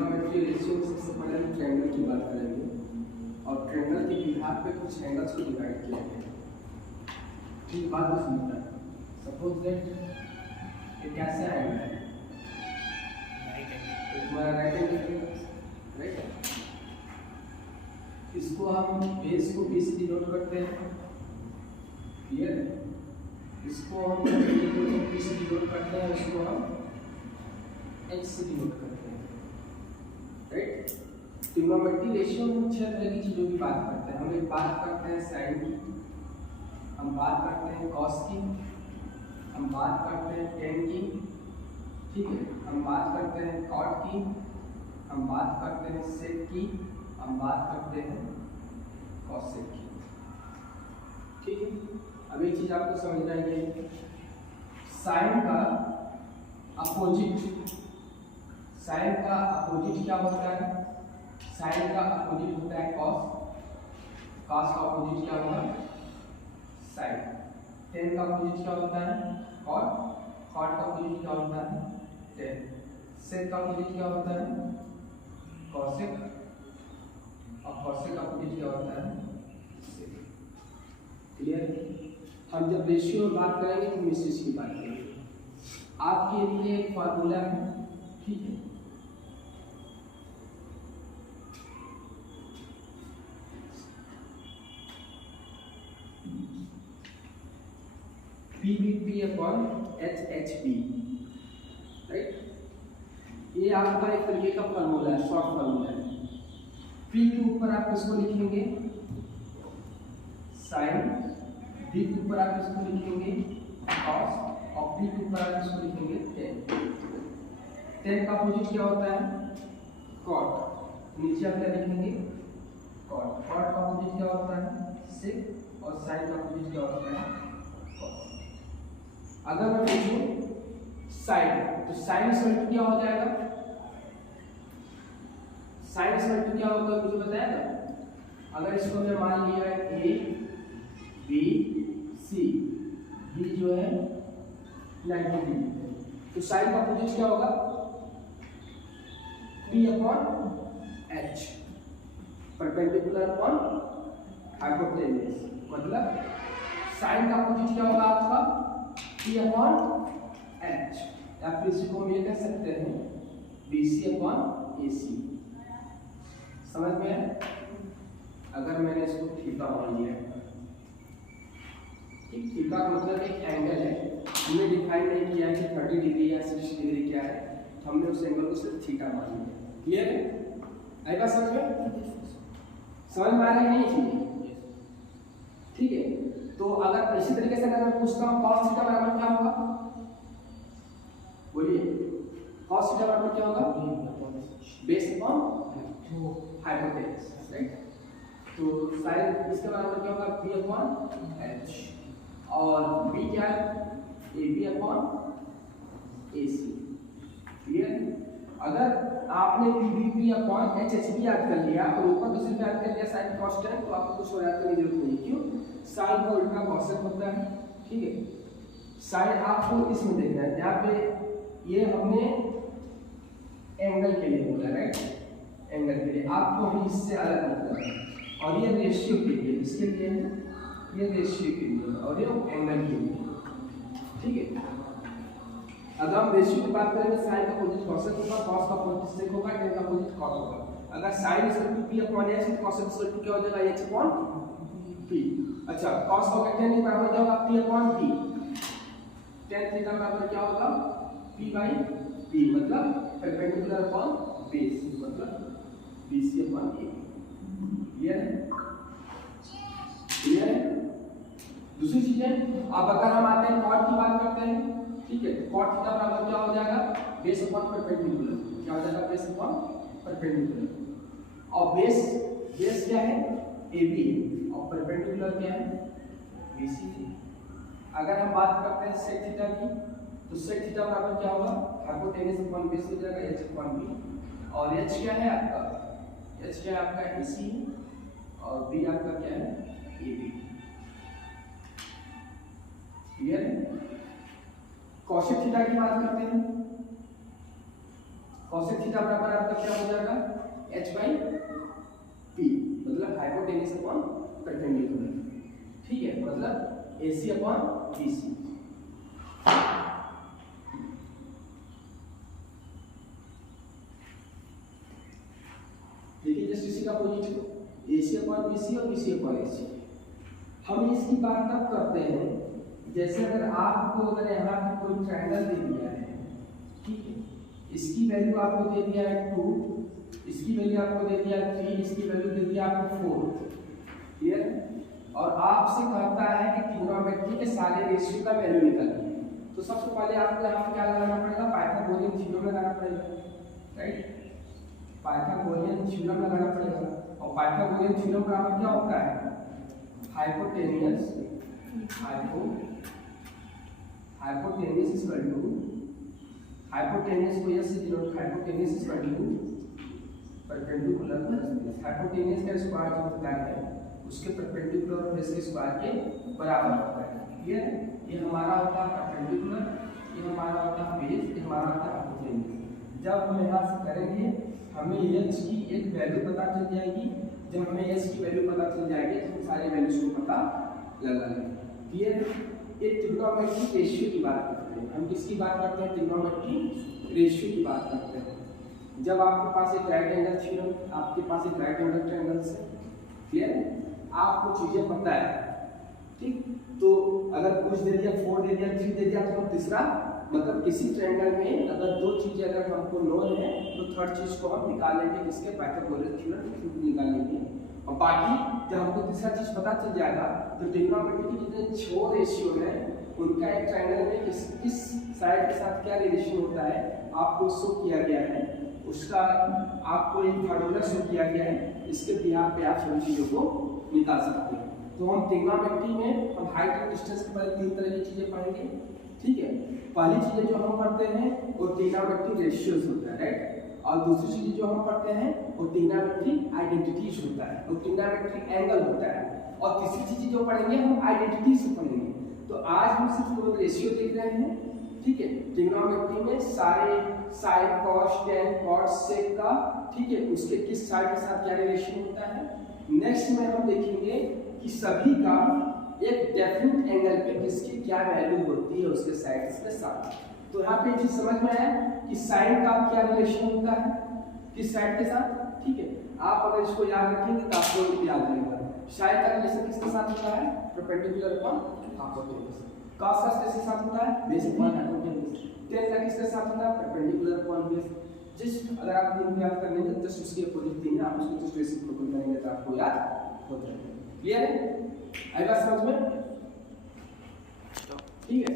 Trigonometry ratio में सबसे पहले हम ट्रायंगल की बात करेंगे और ट्रायंगल के बिहाफ पे कुछ एंगल्स को डिवाइड किया गया। ठीक बात को समझना है। सपोज दैट ये कैसा एंगल है, तुम्हारा राइट एंगल, राइट। इसको हम बेस को बी से डिनोट करते हैं, क्लियर है। इसको हम बी से डिनोट करते हैं, इसको हम एच से डिनोट करते हैं, राइट। ट्रिग्नोमेट्री रेशियो में 6 तरह की चीजों की बात करते हैं। हम एक बात करते हैं साइन की, हम बात करते हैं कॉस की, हम बात करते हैं टेन की, ठीक है। हम बात करते हैं कॉट की, हम बात करते हैं सेक की, हम बात करते हैं कॉसेक की, ठीक है। अब एक चीज आपको समझना है, साइन का अपोजिट, साइन का अपोजिट क्या होता है? साइन का अपोजिट होता है कॉस, कॉस का अपोजिट क्या होगा? साइन। टेन का अपोजिट क्या होता है? कॉट, कॉट का अपोजिट क्या होता है? टेन। सेक का अपोजिट क्या होता है? कॉसेक, और कॉसेक का अपोजिट क्या होता है? सेक। क्लियर? हम जब रेशियो में बात करेंगे तो इस चीज की बात करेंगे। आपके लिए एक फार्मूला है, ठीक है। PVP upon HHP, right. ये आपका एक तरीके का फार्मूला है, शॉर्ट फार्मूला है। P के ऊपर आप इसको लिखेंगे साइन, D के ऊपर आप इसको लिखेंगे कॉस, और P के ऊपर आप इसको लिखेंगे टेन। टेन का अपोजिट क्या होता है? कॉट। नीचे आप क्या लिखेंगे? कॉट। कॉट का अपोजिट क्या होता है? सेक, और साइन का अपोजिट क्या होता है? कॉस। अगर मैं पूछूं साइन, तो साइन इक्वल टू क्या हो जाएगा? साइन इक्वल टू क्या होगा मुझे बताएगा? अगर इसको मैं मान लिया ए बी सी, बी जो है 90 डिग्री, तो साइन का अपोजिट क्या होगा? P upon H, perpendicular upon hypotenuse. मतलब साइन का अपोजिट क्या होगा आपका? P अपॉन H, या फिर इसी को हम ये कह सकते हैं BC अपॉन AC। समझ में है? अगर मैंने इसको थीटा मान लिया, ठीक, थीटा का मतलब एक एंगल है, हमने डिफाइन नहीं किया है कि 30 डिग्री या 60 डिग्री क्या है, हमने उस एंगल को सिर्फ थीटा मान लिया। क्लियर है? आई बात समझ में? समझ में आ रही नहीं थी? ठीक है। तो अगर इसी तरीके से अगर मैं पूछता हूँ cos थीटा बराबर क्या होगा, बोलिए। cos थीटा बराबर क्या होगा? Base upon hypotenuse, right. तो साइन इसके बराबर क्या होगा? P अपॉन H, और B क्या है? AB upon AC। क्लियर? अगर आपने PVP अपॉन HHP याद कर लिया और ऊपर तो सिर्फ याद कर लिया साइन कॉस टेन, तो आपको कुछ और याद करने की जरूरत नहीं। क्यों? साइन का उल्टा कॉसेक होता है, ठीक है। साइन आपको इसमें देखना है, यहाँ पे ये हमने एंगल के लिए बोला, राइट। एंगल के लिए आपको हम इससे अलग मतलब है, और ये रेशियो के लिए, इसके लिए ये रेशियो के लिए, और ये एंगल के लिए, ठीक है। अगर हम रेशियो की बात करेंगे, साइन का अपोजिट कॉसेक होगा, कॉस का अपोजिट सेक होगा, टेन का अपोजिट कॉट होगा। अगर sine equal to P upon H, तो कॉसेक इक्वल टू क्या हो जाएगा? H upon P। अच्छा, कॉस का टेन के बराबर क्या होगा? P upon P। Tan theta बराबर क्या होगा? P बाई P, मतलब परपेंडिकुलर अपॉन बेस, मतलब BC अपॉन A। क्लियर है? क्लियर है? दूसरी चीज है, अब अगर हम आते हैं कॉट की बात करते हैं, ठीक है। तो कॉट थीटा बराबर क्या हो जाएगा? Base upon perpendicular. क्या हो जाएगा? Base upon perpendicular. और बेस क्या है? AB, और परपेंडिकुलर क्या है? BC। अगर हम बात करते हैं सेक थीटा की, तो सेक थीटा बराबर क्या होगा? हाइपोटेन्यूज अपॉन बेस हो जाएगा, H अपॉन B। और H क्या है आपका? H क्या है आपका? AC, और B आपका क्या है? AB। क्लियर है? कॉसेक थीटा की बात करते हैं, cosec थीटा बराबर आपका क्या हो जाएगा h बाई p, मतलब हाइपोटेन्यूज अपॉन परपेंडिकुलर, ठीक है, मतलब AC अपॉन BC। देखिए जस्ट इसी का पोजीशन AC अपॉन BC और BC अपॉन AC। हम इसकी बात तब करते हैं जैसे अगर आपको अगर यहाँ पे कोई ट्रायंगल दे दिया है, ठीक है, इसकी वैल्यू आपको दे दिया है 2, इसकी वैल्यू आपको दे दिया है 3, इसकी वैल्यू दे दिया आपको 4, क्लियर, और आपसे कहता है कि ट्रिग्नोमेट्री के सारे रेशियो का वैल्यू निकालिए। तो सबसे पहले आपको यहाँ पे क्या लगाना पड़ेगा, पाइथागोरियन थ्योरम लगाना पड़ेगा, राइट, पाइथागोरियन थ्योरम लगाना पड़ेगा। और पाइथागोरियन थ्योरम बराबर क्या होता है, hypotenuse hypotenuse equal to, hypotenuse को यस से denote, hypotenuse equal to perpendicular plus hypotenuse का स्क्वायर जो होता है उसके परपेंडिकुलर और बेस के स्क्वायर के बराबर होता है, क्लियर है। ये हमारा होता है परपेंडिकुलर, ये हमारा होता है बेस, ये हमारा होता है हाइपोटेन्यूज। जब हम यहाँ से करेंगे हमें h की एक वैल्यू पता चल जाएगी, जब हमें h की वैल्यू पता चल जाएगी तो हम सारे वैल्यूज को पता लगा लेंगे, क्लियर। ये ट्रिग्नोमेट्री रेशियो की बात करते हैं, हम किसकी बात करते हैं, ट्रिग्नोमेट्री रेशियो की बात करते हैं। जब आपके पास एक राइट एंगल थ्योरम, आपके पास एक राइट एंगल ट्रायंगल है, क्लियर, आपको चीजें पता है, ठीक, तो अगर कुछ दे दिया 4 दे दिया 3 दे दिया तो हम तीसरा, मतलब किसी ट्रायंगल में अगर दो चीजें अगर हमको नोन है तो थर्ड चीज को हम निकाल लेंगे, किसके, पाइथागोरस थ्योरम निकाल लेंगे। और बाकी जब हमको तीसरा चीज पता चल जाएगा तो ट्रिग्नोमेट्री के जितने 6 रेशियो है उनका एक ट्रायंगल में किस साइड के साथ क्या रिलेशन होता है आपको शो किया गया है, उसका आपको एक फार्मूला शो किया गया है, इसके बिहार पे आप सभी चीजों को निकाल सकते हैं। तो हम ट्रिग्नोमेट्री में हम हाइट और डिस्टेंस के बारे में 3 तरह की चीजें पढ़ेंगे, ठीक है। पहली चीजें जो हम पढ़ते हैं वो ट्रिग्नोमेट्री रेशियोज होता है, राइट, और दूसरी चीज जो हम पढ़ते हैं वो ट्रिग्नोमेट्री आइडेंटिटीज होता है, वो ट्रिग्नोमेट्री एंगल होता है, और तीसरी चीज जो पढ़ेंगे हम आइडेंटिटी से पढ़ेंगे। तो आज हम सिर्फ वो रेशियो देख रहे हैं, ठीक है, ट्रिग्नोमेट्री में सारे साइन, कॉस, टेन, कॉस, सेक का, ठीक है, उसके किस साइड के साथ क्या रिलेशन होता है। नेक्स्ट में हम देखेंगे कि सभी का एक डेफिनेट एंगल पे किसकी क्या वैल्यू होती है उसके साइड्स के साथ। तो यहाँ पे चीज समझ में आया कि साइन का क्या रिलेशन होता है किस साइड के साथ, ठीक है। आप अगर इसको याद रखेंगे तो आपको याद रहेगा। साइन का रिलेशन किसके साथ होता है, परपेंडिकुलर अपॉन हाइपोटेन्यूज। कॉस का किसके साथ होता है, बेस अपॉन हाइपोटेन्यूज। टेन का किसके साथ होता है, परपेंडिकुलर अपॉन बेस। जस्ट अगर आप तीन याद कर लेंगे जस्ट उसके अपोजिट तीन है, आप उसको जस्ट रेसिप्रोकल करेंगे तो आपको याद हो जाएगा। क्लियर है, आई बात समझ में, ठीक है।